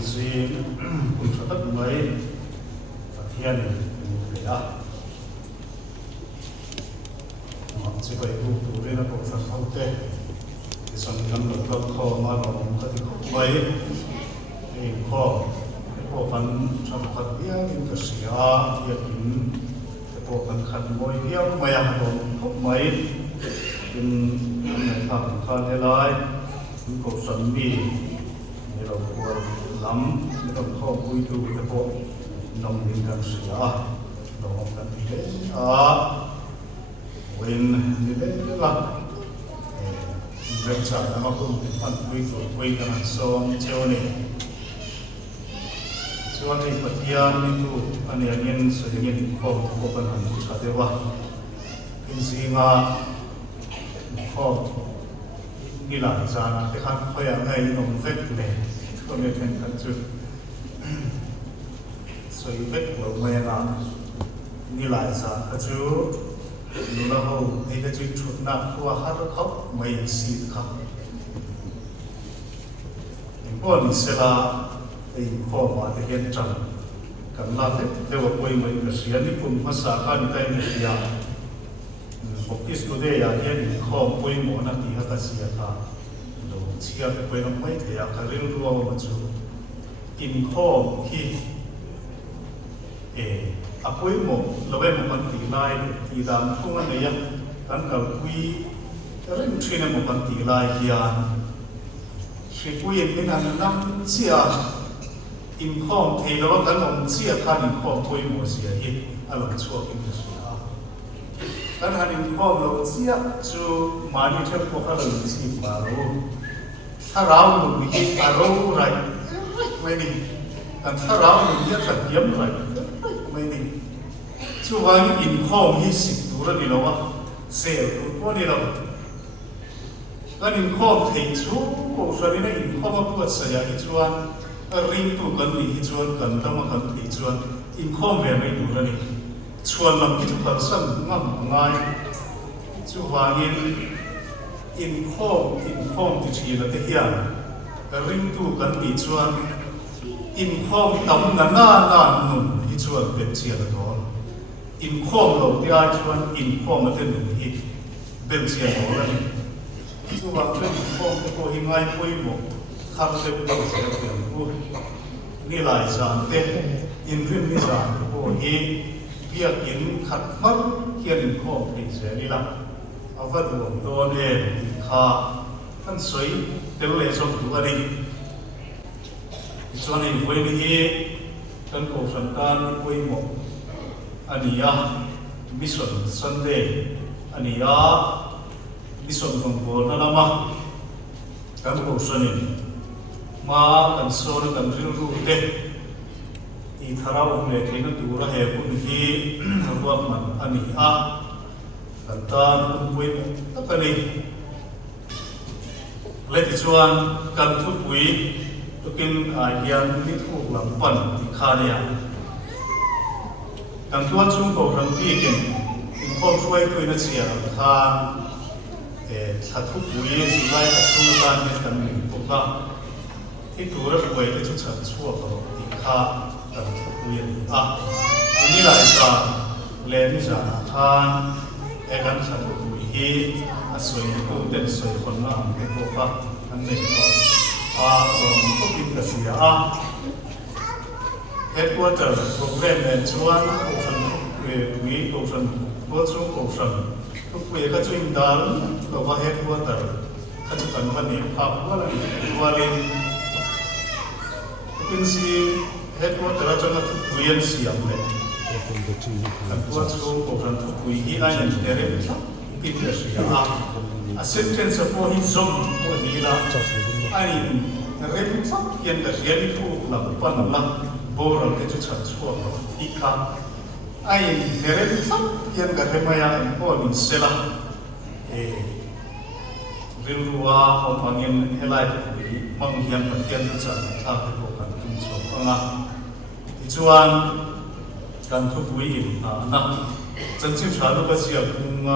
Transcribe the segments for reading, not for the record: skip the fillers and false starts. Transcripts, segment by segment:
si kun satat mai pathian ni ya ma se bai ku tu re na ko sa saute isang kan lo kho ma lo ka ti mai e kho ko pan sa pat ya in ka sia ya in ko pan khat moi ya mai ya lo ko mai in na ka kan ne lai ko san mi ni lo ko lam ni lo kho pui tu ko nong din kan sia lo kan ti le when ni le la ren cha na ma ko pan pui tu pui kan so cheo ni chuan ni pathian ni tu ani angin so ngin ko pan han cha de wa in singa ko ni la cha na te khan ko ya ngai nong vek le ko me pen kan chu so i vek lo me na ni la cha ka chu nu la ho ni ka chu thut na ko har khop mai si kha ko ni se la ei ko ma te hen chang kan la te wa koi mai ka sia ni pum ma sa kha ni tai ni ya Bukis tu deh ya dia ni kau pun mau nak dia tak siap tak, do siap tu pun nak mai dia kerja dua macam, in kau ki, apa yang mau, lepas mau panti lai, tidak pun ada yang kan kalau kui, kerja mungkin mau panti lai dia, si kui ini kan nam siap, in kau thì lepas kan mau siap kan in kau pun mau siap, alam cuak ini siap. Kan hari kau lo siap tu mani terpukau kalau siap baru, sarau lo bikin baru rai, macam kan sarau lo dia tak diam rai, macam cuman in kau hisip tu lah ni lawa, sel tu ni lawa. Kan in kau teju, kau sendiri ni in kau buat saya cuman ring tu kan ni cuman kan tamu kan tejuan in kau memang tu lah ni. Chuan lam itu pasang ngam ngai, cuwangin inform tu cina tehian, ring tu kan di chuan inform tam nana nun di chuan bencia tu, inform lo dia chuan inform ada nun hit bencia tu lagi, cuwang tu inform tu ko hingai koi mo, kham tu bang saya tu, nilai santai, inrim ni santai ko hi. Dia in kat mar dia in ko pin se ni la awa du do ne kha kan soi tel le so tu ani chuan in voi ni kan ko san kan koi mo ani ya mission sunday ani ya mission kon ko na lama kan ko sanin ma kan so na kan ru ru te i tharau le thina tura he kun hi ruam man ani a kantan kun pui takani le ti chuan kan thu pui tukin a hian ni thu lam pan ti khania kan tuan chung ko ram ti ken in khom suai tu na chia kha tha thu pui si lai ka chung tan ne kan ni pokka ti tura pui ti chu chan chua ko ti kha ini lah isa leni sana kan ekan satu kuih asoi itu dan asoi kona itu apa ane itu untuk kita sia headquarter program dan cuan urusan kuih urusan urusan urusan kuih kacung dalam bawa headquarter kacukan mana apa lagi jualin mungkin si headquarter aja nak tujuan siap le. Buat so orang tu pergi aja dari pindah siap. Assistance support hizom pun bila. Ain rem sab yang dari itu lakukan lah. Borang itu transfer ika. Ain rem sab yang dari maya pun selah. Rinduwa orang helai tu menghian bagian kerja tak bukan tujuan orang. Chuan kan thu pui na chân chim cha lu ba sia kung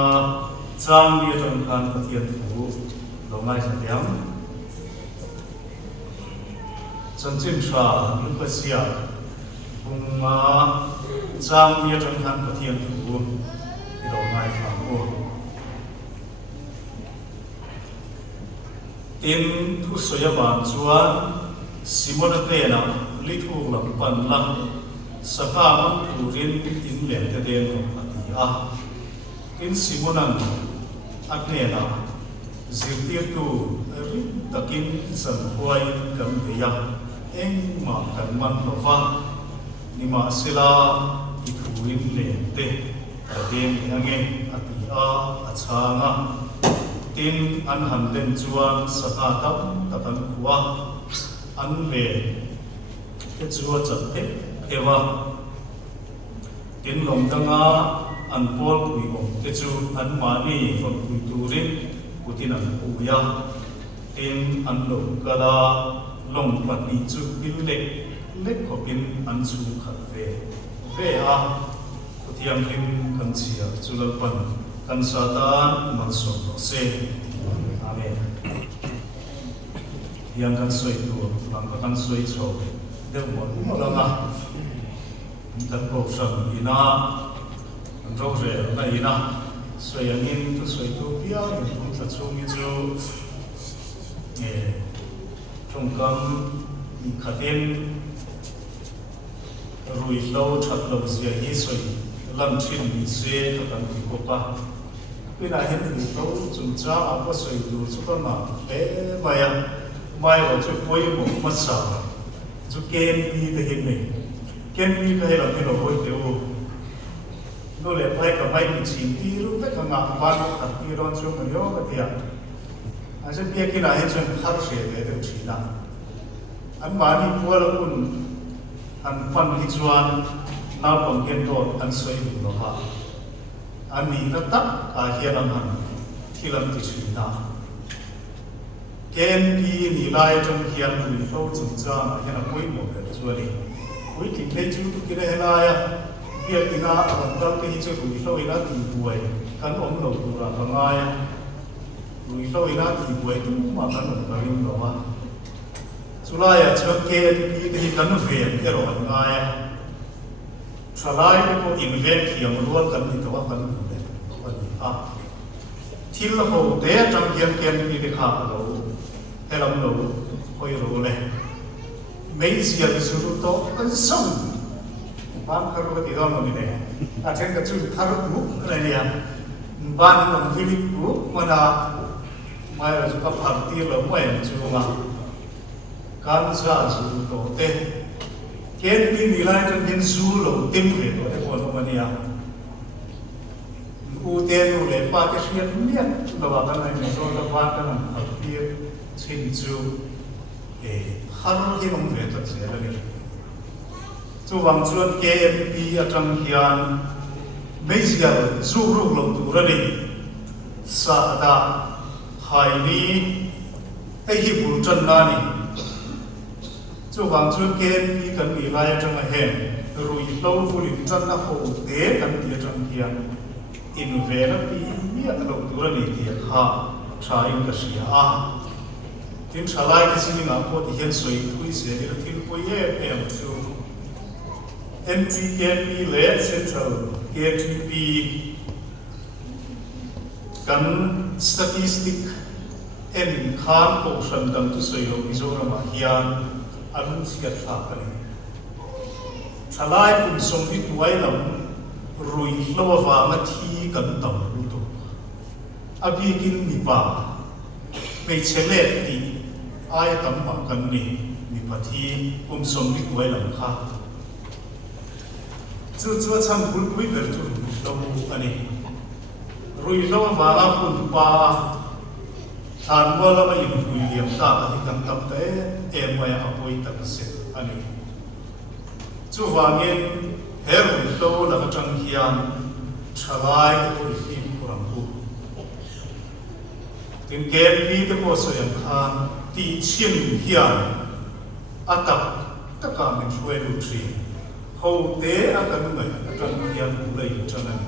chang li ton kan pathian thu lo ngai sa tiang chân chim sa lúc bữa xia cùng trang bia trong khăn của thiên thủ thì đầu ngày phẳng cô tin thu soi bản chuan Simon Atena lý thu làm bản lăng sapa mang thu rin tin lệ thế đen ati tin Simon Atena dil tiệt tu rin takin san huai kam beya eng ma kan man lova ni ma sila i thu rin lệ te đen ange ati achanga tin an han den chuan saka tam takan khuwa an ve ke chuwa chat te ewa tin long danga an pol pui om te chu an mani from pui turin putin an uya tin an lo kada long pati chu pin lek ko pin an chu khat ve a putiam lim kan chia chulal pan kan satan mansok se amen yang kan soi tu lang kan soi cho de mo la nga dan ko sang ina an ro re na ina soi yang in tu soi tu pia ni tu ta chu mi chu trong kam ni khaten rui lo chat lo zia hi soi lam chin ni se ta kan ki ko pa cái này hiện thì tôi chúng ta có sử dụng chút đó mà để mai ở chỗ cuối một mất sao chỗ kem đi thì hiện mình kem đi cái là cái đồ cuối tiêu nó lại phải cả mấy mình chỉ đi lúc phải cả ngã ba nó thật đi đón xuống mình nhớ cái tiền anh sẽ biết cái này hiện trên khá sẽ để được chỉ đạo anh mà đi qua là cũng anh phân đi chuan nào bằng hiện đồ anh sử dụng nó ha anh nghĩ nó tắt cả hiện làm hẳn thì làm thì chỉ na ken pi ni lai trong hiện người lâu chừng cha hiện là cuối một cái chỗ này cuối thì thấy chú cái này là ya việc ina ở trong cái chỗ người lâu ina thì buổi cán ống đầu tu là bằng ai người lâu ina thì buổi tu mà cán ống cái gì đó mà chú lai ya cho ken pi thì cán về cái rồi bằng ai Salai ko invent hiam rual kan ni tawa kan thil ho te trong hiam ken ni de kha lo helam lo hoi ro le mấy sia su to kan song ban ka ro ti dom ni ne a chen ka chu thar bu ne ya ban long philip bu mana mai ra ka phar ti lo mo em chu ma kan sa su to te ken pi ni lai trong hiam su lo tim về rồi để còn mà nia u te nu le pa cái chuyện miết là bà cái này mình rồi là ba cái làm hợp tiết xin chú hắn hi mong về tất sẽ là đi chú vàng chuan KMP ở trong hiền mấy giờ chú rục lồng tu ra đi sa da hai ni ai hi bul chân na ni chú vàng chuan KMP cần bị lai trong hẻm rồi lâu vui chân na hồ tế cần tiệt trong hiền in về nó bị miết lồng tu ra đi tiệt ha trai cái gì à tin trả lại cái gì ngã po thì hiện soi thui sẽ đi tin po ye em chú NTKP led central KTP kan statistic en khan ko san dam tu soi lo Mizoram hian an siat tha kan thalai pun som ni tuai lam rui lo wa ma thi kan tam lu tu abi kin ni pa me chele ti ai tam ma kan ni pa thi pun som ni tuai lam kha chu cham bul bui ver tu lo ani rui lo wa la pun pa than mo la ma yin bui liam ta hi kan tam te em ma ya apoi tak se ani chu wangin her lo la chang hian thalai ko hi kurang bu tin ken pi te ko so yang khan ti chim hian atak taka min shwe lu tri ho te akan ngai akan hian ulai chanan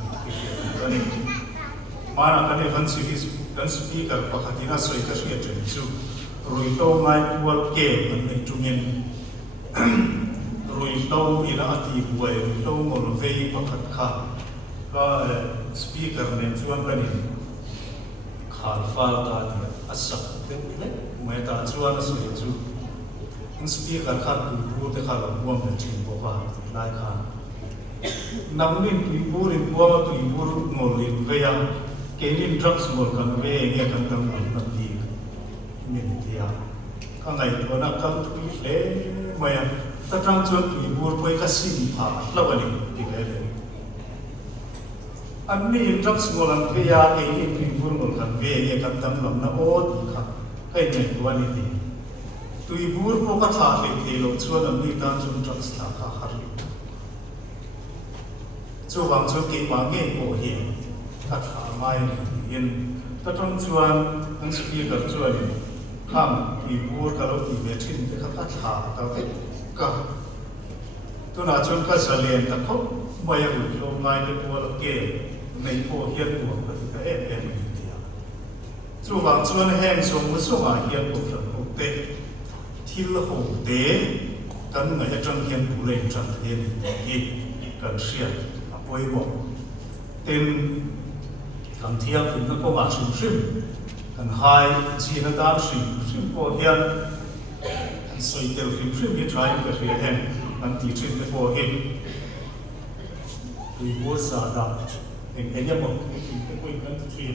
ani mana kan evan series kan speaker pakhatina soi ka ria chen chu roi to ngai wal ke an instrument rồi lâu ina ati buai lâu ngol vei pakhat kha ka speaker ne chuan kani khal fal ta ni asak te le mai ta chuan su chu speaker kha bu te kha lo bom ne chin bo kha lai kha namnin tu burin bo tu bur ngol in veya kenin drugs ngol kan ve nge kan tam na ti min tia ka ngai to na kam tu le mai ta trang chuan tu bur poi ka sim pha lawani ti leอันนี้รักษาลังเวียเองที่พิบูลงกันเวียกันตั้งลำน้าโอ๊ตค่ะให้ในตัวนี้ดีตุยบูลพวกข้าเลยที่เราชวนอันนี้ตั้งจนรักษาข้าหาริชวนชวนเกี่ยวกับเงี้ยโอ้ยข้าหาไม่เห็นถ้าต้องชวนทั้งสปีกับชวนข้ามตุยบูลกับเราที่เวทีนี่ข้าหาแต่เวก็ตัวน่าชวนข้าจะเรียนแต่เขาไม่อยากรู้โยมไม่ได้พูดเกี่ยวในโอเฮียนหัวก็จะเอ็นเป็นอย่างเดียวจู่บางส่วนแห่งสมมุติว่าเฮียนหัวโอเตที่ละหัวเตกันไงจังเฮียนผู้เล่นจังเฮียนอีกันเสียป่วยบอกเต็มกันเที่ยวถึงก็มาชิมชิมกันหายจีนดามชิมชิมโอเฮียนสวยเตลชิมชิมที่ใช้ก็เสียแห่งมันตีชิมไปโอเฮียนดูวัวสาดาเองยังบอกไม่คุยกันทุกที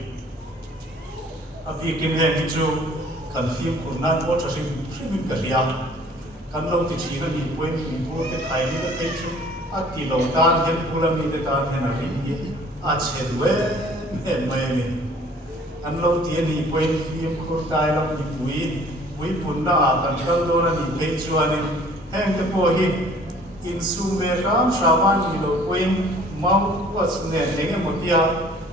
อภิกิมเฮนิจูกันฟิล์มคนนั้นว่าจะชิมกันเรียกันเราติดชีนันมีป่วยมีบัวที่ไทยนี่ก็เป็นชุดอัติเราตานเห็นผู้ละมีแต่ตานเห็นอะไรนี่อาเฉดเว้เห็นไหมเนี่ยอันเราที่นี่ป่วยฟิล์มคนตายเรามีป่วยปุ่นหน้ากันเราโดนนี่เป็นชวนนี่แห่งแต่พอหินอินซูเมรามชาวบ้านที่เราป่วยมาว่าสเนี่ยเองหมดยา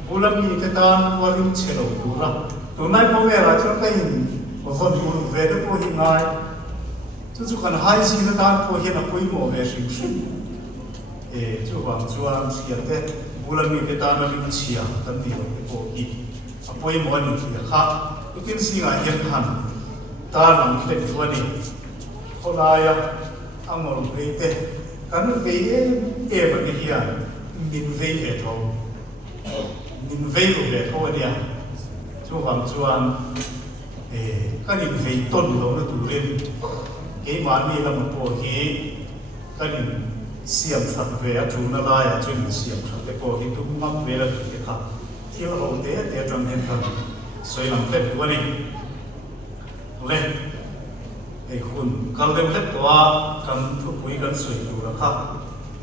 บุลมีแต่ตานวารุเชลดูละตัวนั้นพ่อแม่เราชอบกันว่าคนดูเวทพอหินง่ายจู่ๆกันหายสิแต่ตานพอหินป่วยหมอเวชิมชิมจู่บางส่วนเสียแต่บุลมีแต่ตานวารุเชียตันเดียวพอหินป่วยหมอนี่คือข้าก็เป็นสิ่งอะไรเห็นหันตาหลังเล็กตัวนี้เขาลายอ่ะมองไปแต่กันไปแบบนี้อ่ะมินเวย์เท่ามินเวย์เท่าเนี่ยช่วงความชวนก็มินเวย์ต้นเราเนี่ยตัวเล่นมันมีลำโพงก็มินเสียมสับเวย์จูนอะไรจูนเสียมสับแต่พอทุกมั่งเวลาที่เขาที่เราเตะจนเห็นกันสวยงามเล็ดตัวนี้เล่นคุณกันเล่นเล็ดตัวกันทุกวีกันสวยดูนะครับ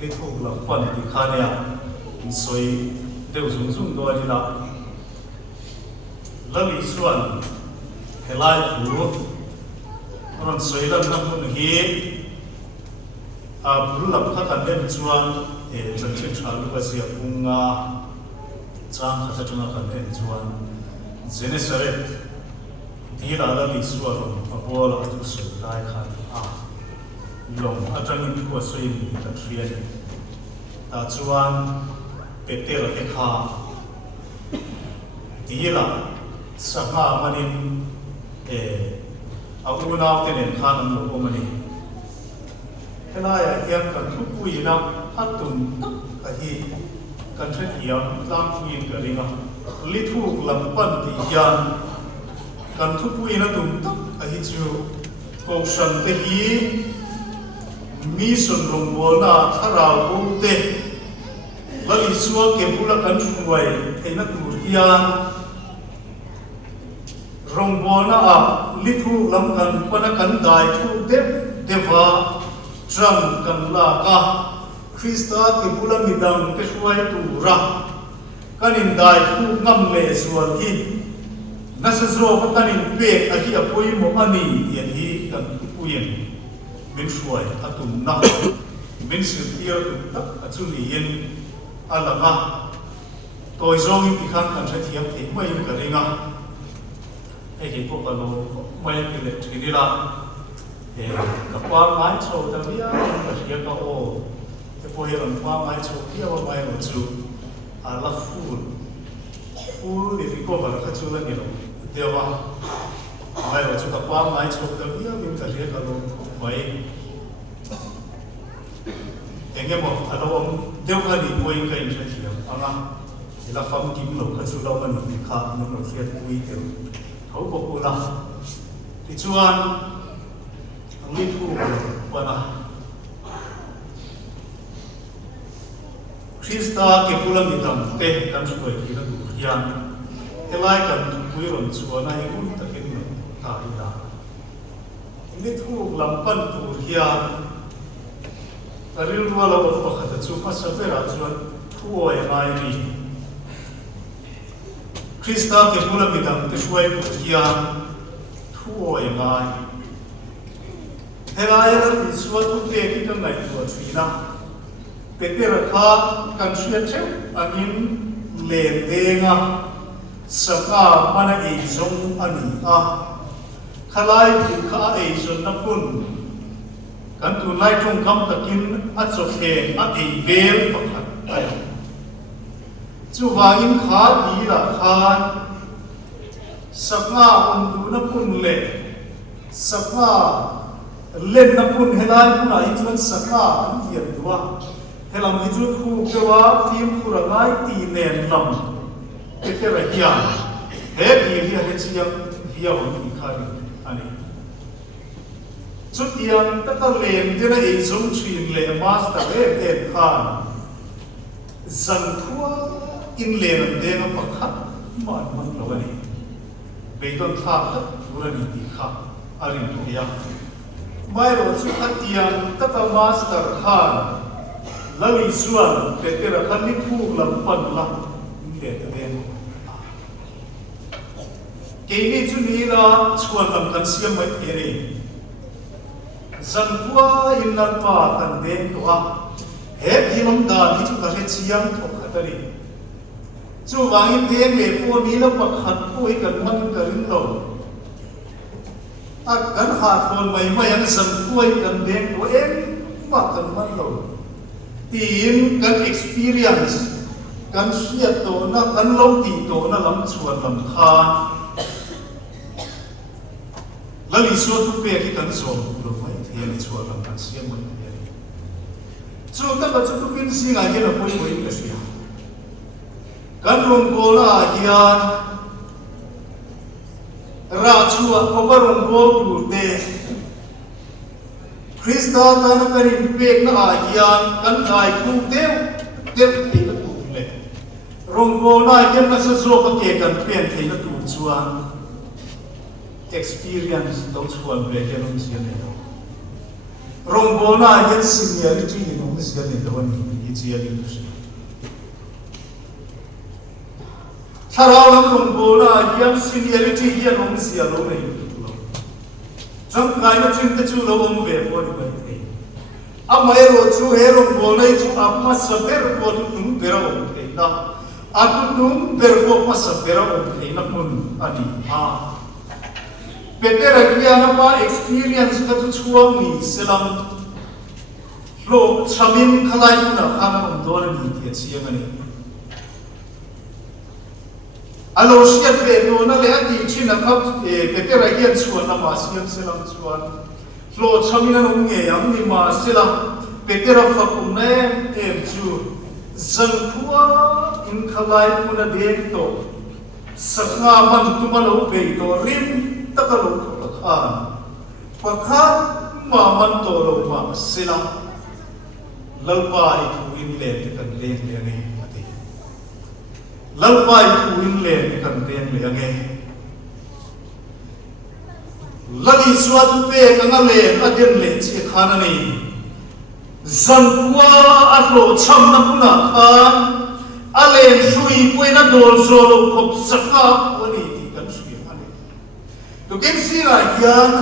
ที่ถูกหลับปั่นที่ข้าเนี่ยสวยเดี๋ยวสูงตัวนี่ละแล้วมีส่วนเฮลัยหูมันสวยแล้วน้ำมันฮีบุรุษหลับข้ากันเล่นส่วนจนเชื่อชาลูกเสียพุงจ้างข้าจะจ้างกันเล่นส่วนเจเนสเรตที่เราแล้วมีส่วนมาบัวเราทุกสิ่งได้ค่ะลงอาจารย์ผู้ช่วยมีการเรียนแต่ชวนเป็ดเตลเอกาดีละสภาพมันเอาอุณาเตนข้านันโลกมันนี่เวลาอย่างกันทุกปุยนะฮัตตุนตักกะฮีกันเทียมตามปุยกันเลยนะลิทุกลำปั้นตียันกันทุกปุยนะตุนตักกะฮีจูกองสันเตฮีมีส่วนลงบนน่ะถ้าเราพูดเตะแล้วอีสัวเก็บบุญกันช่วยให้นักบุญยานลงบนน่ะลิทุลำกันปนกันได้ทุกเด็บเดวะจังกันลากาคริสต์เก็บบุญมีดังไปช่วยตัวรักกันอินได้ทุกงำเลส่วนที่นักศึกษากันอินเปกอาที่อภัยมุอันนี้อย่างที่กันทุกผู้ยังมินช่วยอาตุนนักมินสืบเที่ยวตุนตักอาจุลีเย็นอะไรมาตัวจงที่ข้างกันใช้เทียมเห็นไม่ยุ่งกันเองให้เห็นพวกเราไม่เป็นเล็กทีนี้ละกับความหมายโชว์แต่ไม่ยังกับเทียมก็โอ้แต่พอเห็นความหมายโชว์เที่ยวไม่หมดจุอะไรฟูลนี่ก็แบบเขาจุแล้วนี่หรอเดี๋ยวว่าไม่หมดจุกับความหมายโชว์แต่ไม่ยังกับเทียมก็ลงไว้ nghe một anh ông đeo cái gì quay cái gì thế thì anh à thì là phong kim lục cái số đâu mình bị khát nó thiệt quý tiêu hậu bộ là thì chuan anh đi thu qua na Krista ke pulam ni tam te kan suai ki na du hian helai kan pui ron chuan ai un takin ta ila ni thu lampan tu hian aril wala o pakhat chu pasavera chuan thu oi mai ni Krista ke pulam ni tam te suai pu hian thu oi mai helai ran ni chuan tu te ki kan nai tu thina Peter kha kan suy cheu angin le denga saka mana e zong ani a khalai thi kha e zon na pun kan tu lai thong kam takin a chokhe a e bel pakhat ai chu wangin kha di la khan saka du na pun le saka len na pun helai pun ai chuan saka an hian duwa helam hi chu khu kewa phim khurangai ti nen lam te ra hian he bi hi he chiang via hon ni khari ani chu tiang ta ka lem te na e zum thin le master e khan zan thua in le ran de na pakhat man man lo ani be don tha ka urani ti kha ari ya mai ro chu tiang ta ka master khan Lalu suan, Peter akan nipu lampan lah, ini dia. Kini tu ni lah suan lampan siam macam ini. Zanpua inal pa tandeng doa, hep hilam dah itu kahit siang tu katari. Tu wangin deng lepo ni lah pakhat po ikan man karin lo. Akan haton may yang zanpua ikan deng doa makan man lo. Tin kan experience kan siat to na kan long ti to na lam chuan lam kha lali so tu pe ki kan so lo mai thi ni chuan lam kan siam mai ni chu ta ka chu tu pin si nga ye na poi poi ka sia kan rong ko la hian ra chu a ko ba rong ko tu te Krista tan karin pek na ahian kan ngai ku teu thi na tu le rong go na yen na sa zo ka ke kan pen thi na tu chuan experience do chuan ve ke long sian ne rong go na yen seniority ni long sian ne do ni ji ya ni tu tharaw lam rong go na yen seniority hian long sian lo nei Jom kai na chin te chu lo om ve po ni bai thei amai ro chu he ro bo nei chu apma saber po tu tum bera om thei na atu tum ber po ma saber om thei na mun ani a peter agia na pa experience ka tu chuang ni selam lo chamin khalai na khana om do ni ti chiang ani alo siat ve no na le ati china khap peter agian chuan na ma siam selam chuan lo chamina no nge am ni ma selam peter fa kum ne em chu zan khua in khalai puna de to sakha man tu ma lo pe to rin ta ka lo to khan pakha ma man to lo ma selam lalpa I thu in le te kan le ne lalpai tuin le kan ten le ange lagi suatu pe kanga le aden le chi khana ni zanwa atlo cham na puna khan ale sui poina dol zolo khop saka oni ti kan sui ane to ken si la hian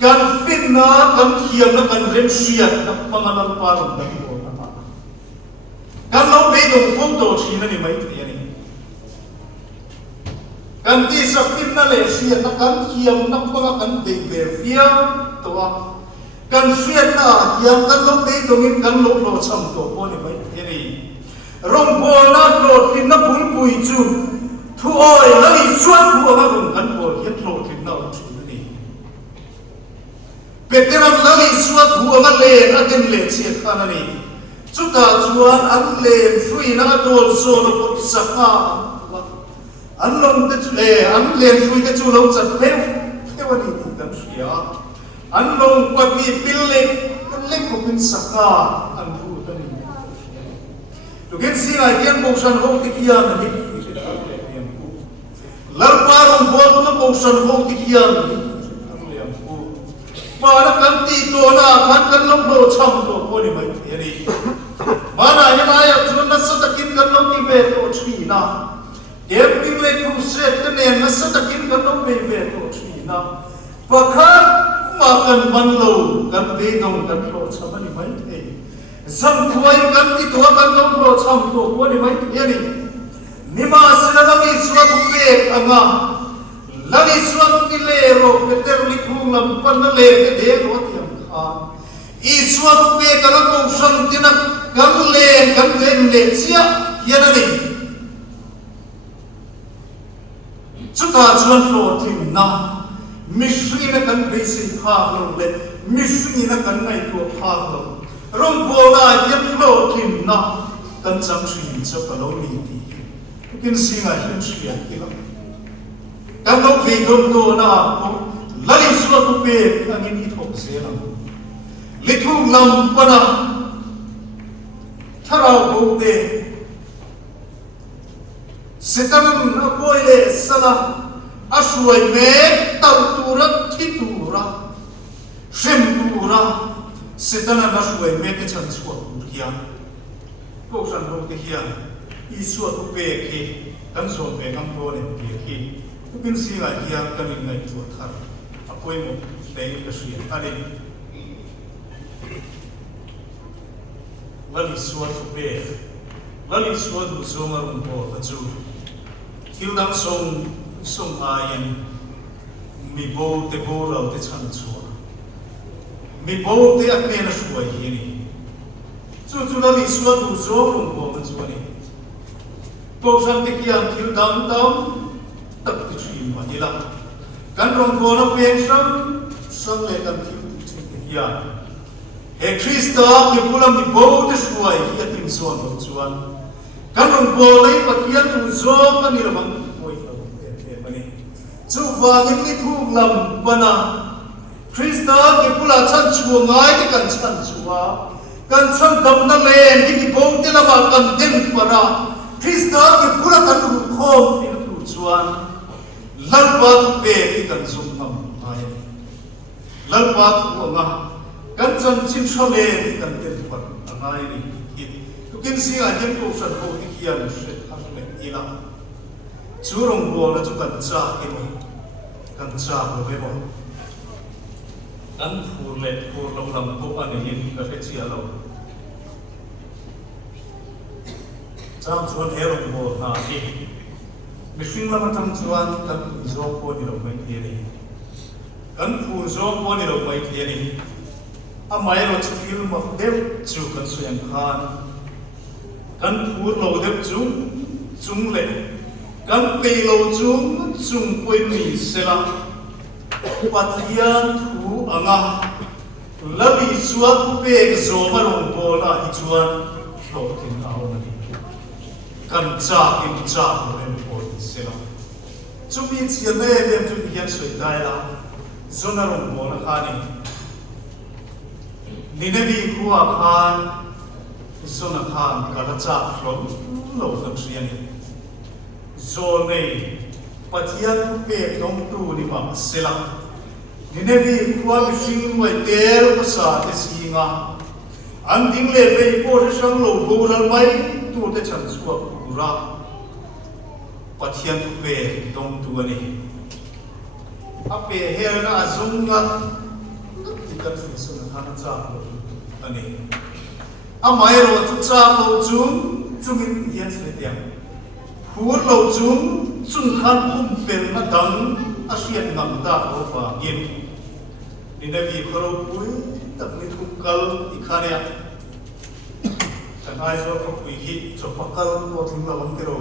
kan finna kan hiam na kan rem siat na pangalan parum na ko na ma kan lo be dong phong to thina ni mai ti ani kan ti sa finna le siat na kan hiam na panga kan de ve fiam to a kan siat na hiam kan lo be dong in kan lo lo cham to po ni mai ti ani rong bo na lo tin na pul pui chu thu oi la li suan bu ma rong kan bo hiat lo tin na chu ni Peteram lali suat hu buông ăn lên ăn đêm lên chiết khăn này chúng ta chuan ăn lên free na đồn số nó cũng sạc ăn lông tết ăn lên free cái chú lông chặt theo theo anh đi đâm suy ăn lông qua bị pin lên cũng pin sạc ăn thu cái này lúc cái gì này cái bộ sản phẩm thì kia là hết lần qua đồng bộ nó bộ sản phẩm thì kia mà nó cần tí tổ na cần lông đồ chăm đồ cô đi mấy thế đi mà này như này chúng nó sẽ takin cần lông đi về tổ truy na em đi lên cùng sẽ tên này nó sẽ takin cần lông về tổ truy na và khác mà cần ban lâu cần đi đồng cần lộ chăm đi mấy thế dâm quay cần tí tổ cần lông lộ chăm đồ cô đi mấy thế đi nima sẽ là đi suốt về anga lagi suatu dilero keterli kulam panale kedero tiang khan I suatu pe kalau kau santina kamle kamle cia yanani sudah cuan lo timna misteri nak kan besi halo le misteri nak kan ngai tu halo rombona yang lo timna kan samsui sepuluh liti mungkin singa yang siap kita các ông vì công đồ nào lấy số tu bê anh em đi thổ xe làm lịch thu làm bận à thà nào cũng thế sẽ tâm nó coi lệ sala asuai mẹ tàu tu ra thi tu ra xem tu ra sẽ tâm nó asuai mẹ cái chân số tu kia câu sản phẩm cái kia ý số tu bê kia tâm số về năm cô này kia mungkin sih lagi yang kami ngai tuat har, apa yang dari kesulitan ada, lalu suatu ber, lalu suatu zonga rumpo baju, hilang song ayen, mi bau te borau te chan chua, mi bau te akne na suai ini, tu lalu suatu zonga rumpo baju ni, kau sampai kiam hilang tam tập cái chuyện mà đi làm căn rong cô nó biến sang lệ căn thiếu chuyện cái gì hệ Christa cái bố làm bị bố để xuôi cái tình xuân của chuan căn rong cô lấy bát hiến tu zoom cái này là bằng môi phần thế mà này chú vàng những cái thu làm bana Christa cái bố là chân chùa ngay cái căn chân chùa căn chân đầm nó lên cái bố để làm bằng căn đêm bana Christa cái bố là căn rong khom thì nó tu chuan lalpa pe ki kan zum nam ai lalpa ko nga kan chan chin chole ki kan ten pat angai ni ki to kin si a jem ko san ko ki kian se an le ila churong bo na chu kan cha ki mo kan cha bo be bo kan phur lo lam ko an hin ka fe chi alo cham chuan herong bo na ki mishing lama tam chuan kan zong po ni lo mai thiani kan phur zong po ni lo mai thiani a mai ro chu fil ma dev chu kan suyam khan kan phur lo dev chung le kan pe lo chung poi mi sela pathian thu anga labi suat pe zo ma rong po la hi chuan lo tin au na ni kan cha kim cha lo chúng mình chỉ là đem chúng mình hiện sợi đại là do nó rộng bỏ là khani Nineveh khua khan do nó khan cả là chạc lắm lâu tâm xuyên do này bắt hiện về đông tu đi mà sẽ là Nineveh khua bị sinh ngoài téo có sa thế gì ngà anh tính lệ về cô sẽ sang lâu bù ra mấy tu thế chẳng suốt bù ra pathian tu pe dong tu ani ape her na azunga ikan fisun hana cha ani amai ro tu cha lo chung hian se tiang phur lo chung khan pel na dang asian ngam ta ho fa yin ni na vi khoro pui tak ni thum kal ikhania tanai zo ko pui hi cho pakal ko thing la wang tero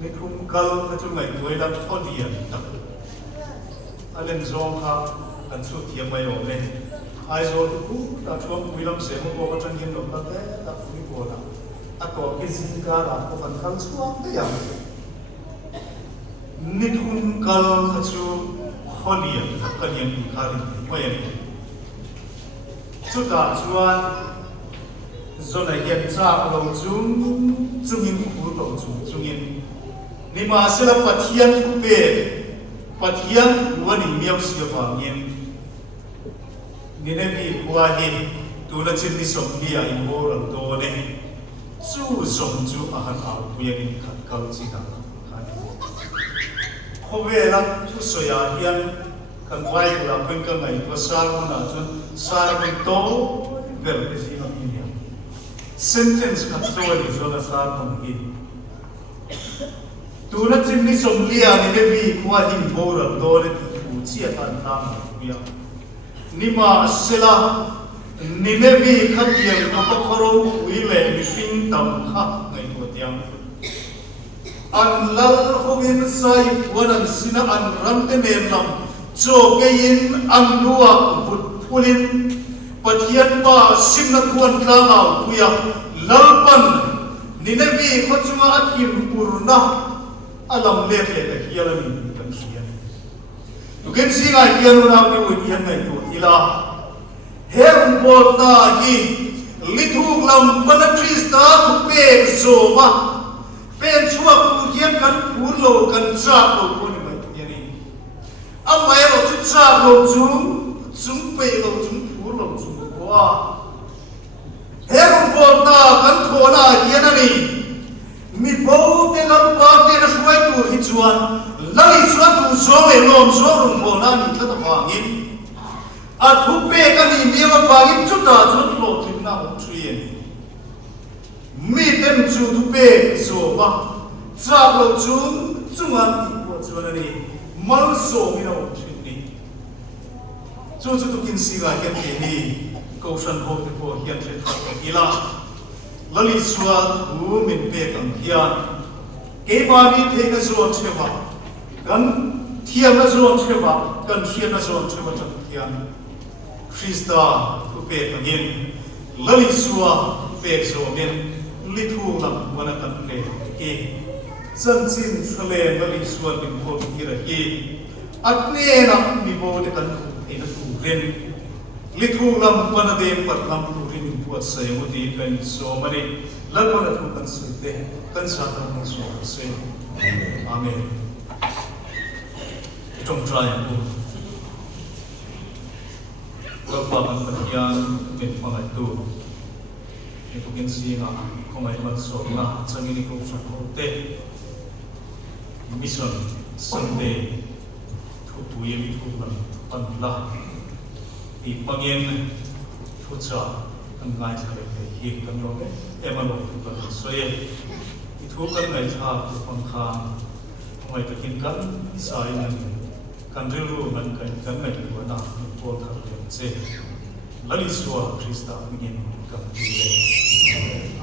ni thum kal ka chu ngai noi lam thodian tak alen zong kha กันสุดเทียมไม่ออกเลยไอโซตุกุตาช่วงวิลังเสียงมันก็จะเงียบลงตั้งแต่ตัดวิโกนะอัตโตกิสินการะก็กันขันช่วงได้ยังนิทุนกัลขัดชูคนเดียวกันยังมีการไม่ยังสุดท้ายชวนส่วนไหนยังจากเราจุงยินพูดเราจุงยินนี่มาเสละปัทยันทุเปปัทยันวันนี้มีเอาเสียฟังยินนี่เนี่ยมีหัวหินตัวนั้นจิตนิสมดีอินโบรังโตเนี่ยจู่สมจู่อาหารเอาเวียนขัดเกลจีนังเขาเวลาทุสยาเฮียนกันไว้ตัวเราเป็นกันไงตัวสารมันอาจจะสารเป็นโตเวลาที่เราเนี่ย sentence ขัดตัวนี่ส่วนสารมันกินตัวนั้นจิตนิสมดีนี่เนี่ยมีหัวหินโบรังโตเนี่ยผู้เชี่ยวชาญทางเวียนนิมาเสลานิเนวีขัดยังขับขรมวิเลมิฟิงตัมขัดในตัวเตียงอันลลฮุวินไซวันนั้นสินะอันรันเตเนนลำโจเกยินอันดัวบุตรพูลินปัทยันบาสิมนักวันกลางเอาคุยลลปันนิเนวีขัดจังอาทิมปุรณะอัลลัมเลกเลกเฮียลมินกันเฮียทุกคนสิ่งอะไรเฮียนุนาไม่วุ่นยังไงตัวอีลาเฮมบอลตากีลิทุกลำบันทรีสตาทุกเป้โซวะเป็นช่วงผู้เยี่ยมกันพูดโลกันจับโลคนนี้อย่างนี้อาไม่เราจะจับโลจุงเป้โลจุงพูดโลจุงว่าเฮมบอลตากันโทน่าเฮียนั่นนี่มีโบเตกันปากเตนะช่วยตัวฮิจวันลัยสวนตัวโซ่เอลอมโซ่รุงโบนานี่ท่านฟังยินอาทุบเปกันนี่มีว่าฟังยินจุดตาจุดโลทิมนาอุทรีนมีเต็มจุดทุบเปโซ่บ้าจับเราจุงอันที่ปวดจวนนี่มันโซ่มีนาอุทรีนี่จุดทุกินสิกาเก็บนี่ก็ฉันโหดที่พอเฮียนเททักกีฬาลัยสวนหูมินเปกันเฮียนเก็บมาดีเทนส่วนเชื่อว่ากันเทียมนะส่วนเชื่อว่ากันเทียมนะส่วนเชื่อว่าจังเทียมคริสต์ผู้เปกันยินลัยสวนเปกโซเมนลิทูลับวันกันเพลเกจันจินทะเลลัยสวนเป็นคนที่ระเกอันนี้นะมีโบเดกันเอ็นตูเรนลิทูลับวันเดมปัดลับตูรินปวดเสียวุฒิกันโซมานีลับวันทุกันสุดเดกันสาธารณสุขเสียอาเมนจงใจบุญรักษามันปัญญาเป็นฟังไอตัวในทุกอินทรีย์งาของไอ้มันสอนงาจังอินิคุสังโฆเตมิสันสันเดทุกตัวยังมีทุกมันปัญญาที่บางอย่างทุกจ่าทั้งง่ายจะเลยเหตุกันโยมมันหลงทุกกันสวยที่ทุกกันไงชาทุกฟังคางของไอ้ตะกินกันสายนั้นกันเรื่องมันกันไม่รู้ว่านาโพธิ์ทำเรื่องเสียลัยสวาคริสต์มีเงินกับดีเลย